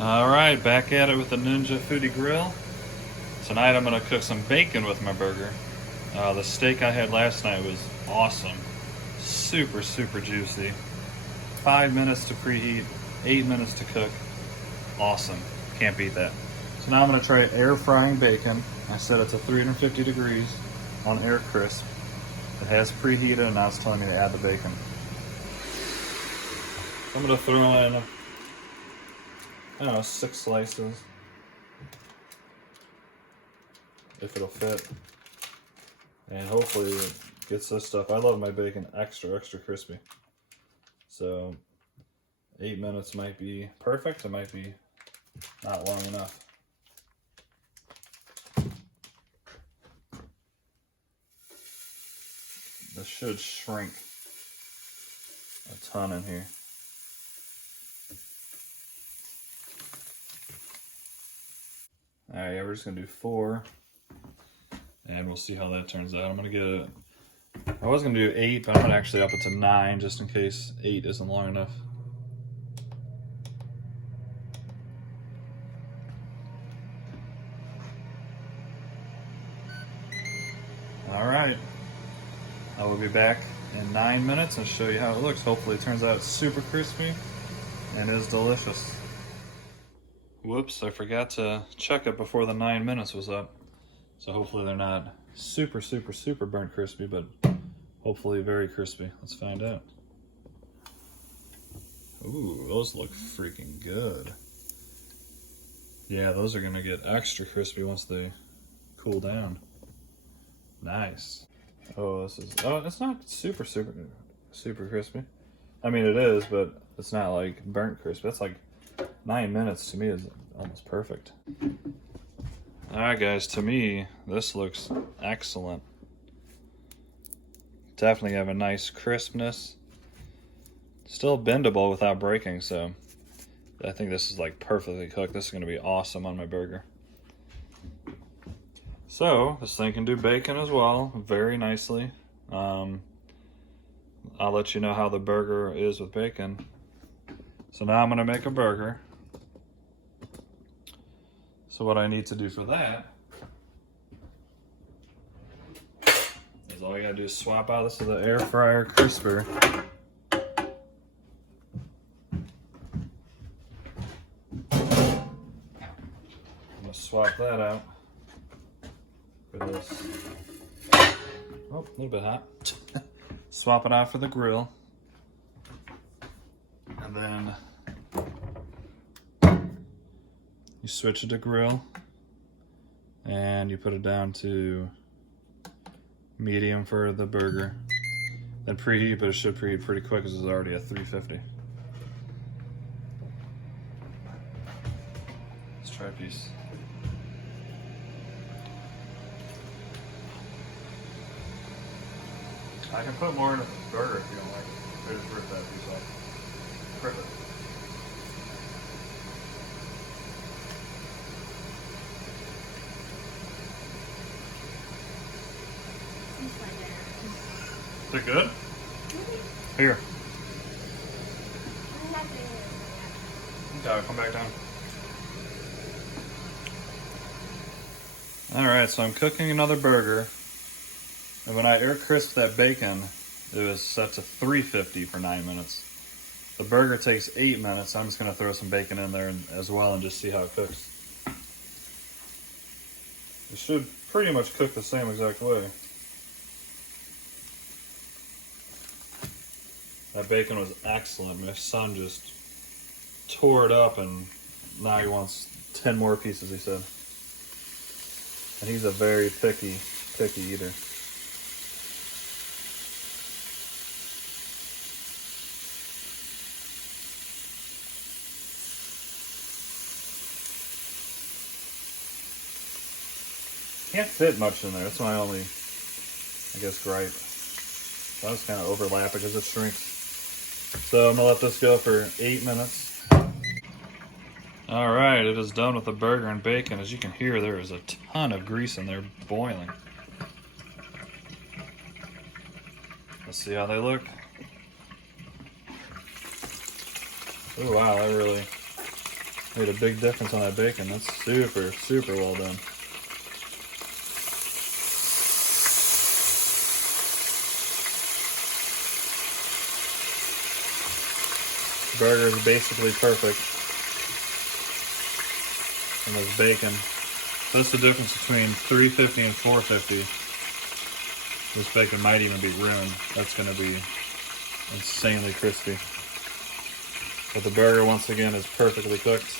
Alright, back at it with the Ninja Foodi Grill. Tonight I'm going to cook some bacon with my burger. The steak I had last night was awesome. Super, super juicy. 5 minutes to preheat, 8 minutes to cook. Awesome. Can't beat that. So now I'm going to try air frying bacon. I set it to 350 degrees on air crisp. It has preheated and now it's telling me to add the bacon. I'm going to throw in, I don't know, 6 slices, if it'll fit, and hopefully it gets this stuff. I love my bacon extra, extra crispy. So 8 minutes might be perfect, it might be not long enough. This should shrink a ton in here. Alright, yeah, we're just gonna do 4, and we'll see how that turns out. I'm gonna get it. I was gonna do 8, but I'm gonna actually up it to 9 just in case 8 isn't long enough. Alright, I will be back in 9 minutes and show you how it looks. Hopefully it turns out super crispy and is delicious. Whoops, I forgot to check it before the 9 minutes was up. So hopefully they're not super, super, super burnt crispy, but hopefully very crispy. Let's find out. Ooh, those look freaking good. Yeah, those are gonna get extra crispy once they cool down. Nice. Oh, it's not super, super, super crispy. I mean, it is, but it's not like burnt crispy. That's like 9 minutes to me is almost perfect. Alright guys, to me, this looks excellent. Definitely have a nice crispness. Still bendable without breaking, so I think this is like perfectly cooked. This is going to be awesome on my burger. So, this thing can do bacon as well, very nicely. I'll let you know how the burger is with bacon. So now I'm going to make a burger. So what I need to do for that is all you gotta do is swap out. This is the air fryer crisper. I'm gonna swap that out for this. Oh, a little bit hot. Swap it out for the grill. And then you switch it to grill and you put it down to medium for the burger. Then preheat, but it should preheat pretty quick because it's already at 350. Let's try a piece. I can put more in the burger if you don't like it. I just rip that piece off. Rip it. Is it good? Here. Okay, come back down. Alright, so I'm cooking another burger. And when I air crisped that bacon, it was set to 350 for 9 minutes. The burger takes 8 minutes. I'm just going to throw some bacon in there as well and just see how it cooks. It should pretty much cook the same exact way. That bacon was excellent. My son just tore it up and now he wants 10 more pieces, he said. And he's a very picky eater. Can't fit much in there. That's my only, I guess, gripe. That was kind of overlap because it shrinks. So I'm gonna let this go for 8 minutes. All right, it is done with the burger and bacon. As you can hear, there is a ton of grease in there boiling. Let's see how they look. Oh wow, that really Made a big difference on that bacon. That's super, super well done. Burger is basically perfect. And this bacon. That's the difference between $3.50 and $4.50. This bacon might even be ruined. That's going to be insanely crispy. But the burger, once again, is perfectly cooked.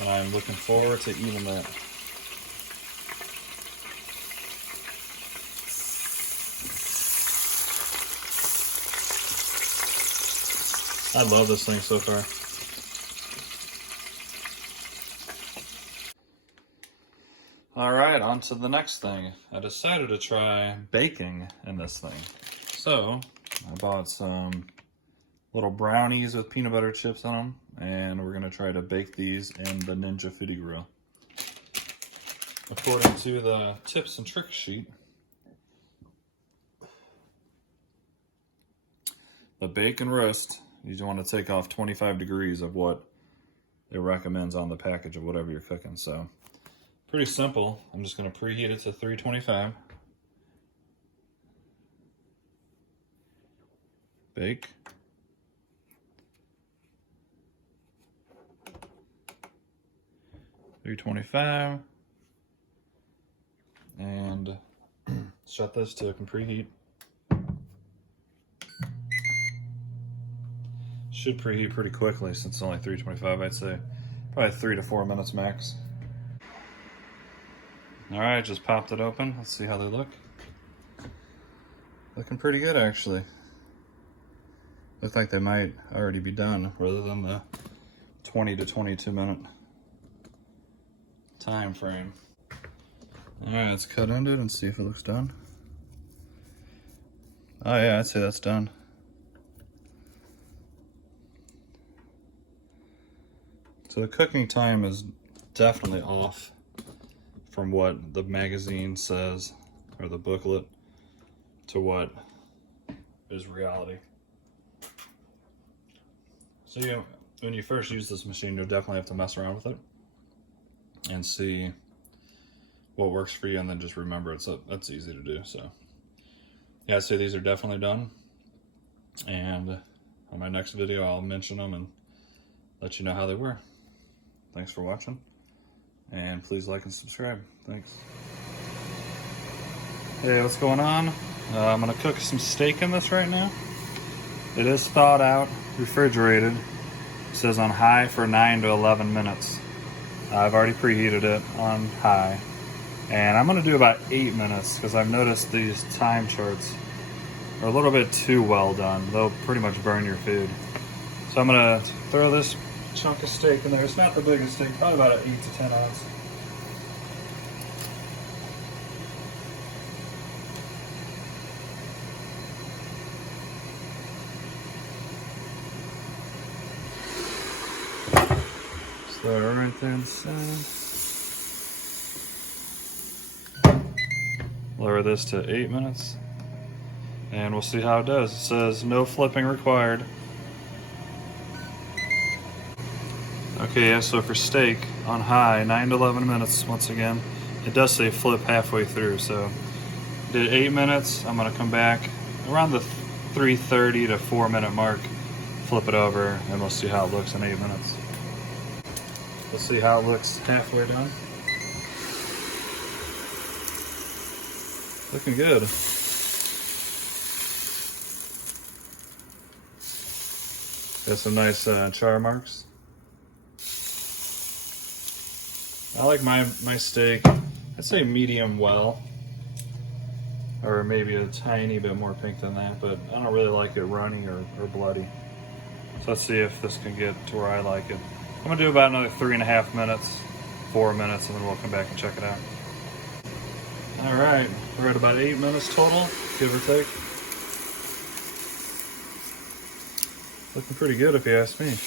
And I'm looking forward to eating that. I love this thing so far. All right, on to the next thing. I decided to try baking in this thing. So I bought some little brownies with peanut butter chips on them, and we're gonna try to bake these in the Ninja Foodi Grill. According to the tips and tricks sheet, the bake and roast, you want to take off 25 degrees of what it recommends on the package of whatever you're cooking. So pretty simple. I'm just going to preheat it to 325. Bake. $325. And shut this to preheat. Should preheat pretty quickly since it's only 325, I'd say. Probably 3 to 4 minutes max. Alright, just popped it open. Let's see how they look. Looking pretty good, actually. Look like they might already be done rather than the 20 to 22 minute time frame. Alright, let's cut into it and see if it looks done. Oh yeah, I'd say that's done. So the cooking time is definitely off from what the magazine says, or the booklet, to what is reality. So when you first use this machine, you'll definitely have to mess around with it and see what works for you, and then just remember that's easy to do. So yeah, I'd say these are definitely done, and on my next video I'll mention them and let you know how they were. Thanks for watching, and please like and subscribe. Thanks. Hey, what's going on? I'm gonna cook some steak in this right now. It is thawed out, refrigerated. It says on high for 9 to 11 minutes. I've already preheated it on high. And I'm gonna do about 8 minutes because I've noticed these time charts are a little bit too well done. They'll pretty much burn your food. So I'm gonna throw this chunk of steak in there. It's not the biggest steak, probably about an 8 to 10 ounce. Throw it right there inside. Lower this to 8 minutes, and we'll see how it does. It says no flipping required. Okay, yeah, so for steak on high, 9 to 11 minutes, once again, it does say flip halfway through. So did 8 minutes. I'm gonna come back around the 3:30 to 4 minute mark, flip it over, and we'll see how it looks in 8 minutes. Let's see how it looks halfway done. Looking good. Got some nice char marks. I like my steak, I'd say medium well, or maybe a tiny bit more pink than that, but I don't really like it runny or bloody. So let's see if this can get to where I like it. I'm gonna do about another 3.5 minutes, 4 minutes, and then we'll come back and check it out. All right, we're at about 8 minutes total, give or take. Looking pretty good if you ask me.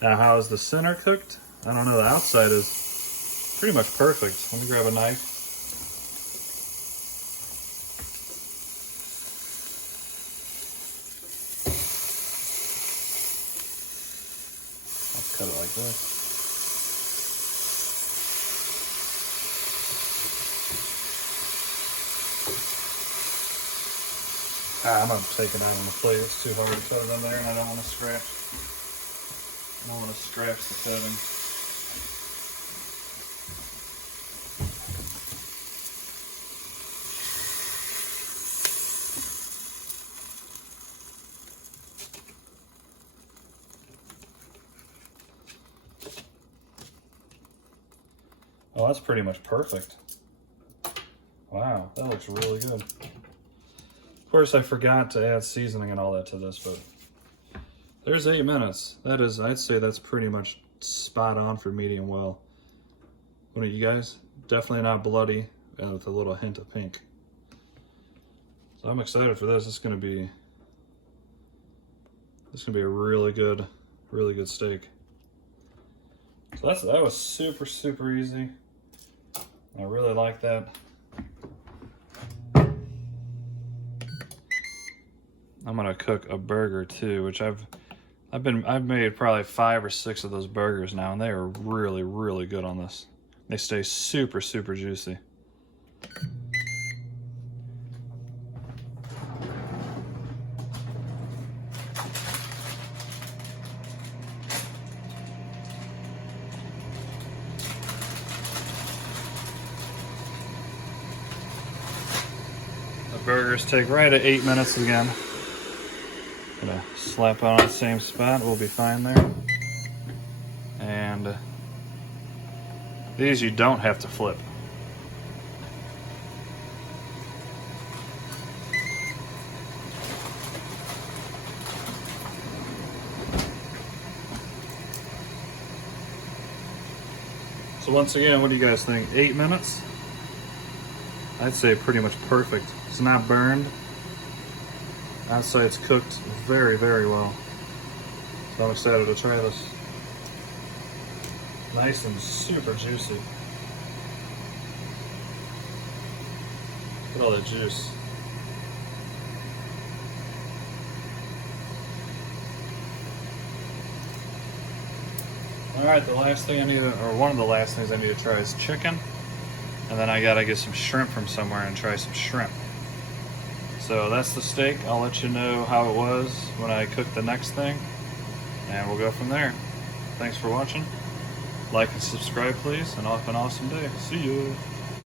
Now, how is the center cooked? I don't know, the outside is pretty much perfect. Let me grab a knife. Let's cut it like this. I'm gonna take it out on the plate. It's too hard to cut it in there, and I don't want to scratch. I don't want to scratch the cutting. Oh, that's pretty much perfect. Wow, that looks really good. Of course, I forgot to add seasoning and all that to this, but there's 8 minutes. That is, I'd say that's pretty much spot on for medium well. What are you guys? Definitely not bloody, with a little hint of pink. So I'm excited for this. It's gonna be a really good steak. So that was super easy. I really like that. I'm gonna cook a burger too, which I've made probably 5 or 6 of those burgers now, and they are really good on this. They stay super juicy. The burgers take right at 8 minutes again. Gonna slap on the same spot, we'll be fine there. And these you don't have to flip. So once again, what do you guys think? 8 minutes? I'd say pretty much perfect. It's not burned. Outside's cooked very well. So I'm excited to try this. Nice and super juicy. Look at all that juice. Alright, the last thing I need, or one of the last things I need to try is chicken. And then I gotta get some shrimp from somewhere and try some shrimp. So that's the steak. I'll let you know how it was when I cook the next thing, and we'll go from there. Thanks for watching. Like and subscribe, please, and have an awesome day. See you.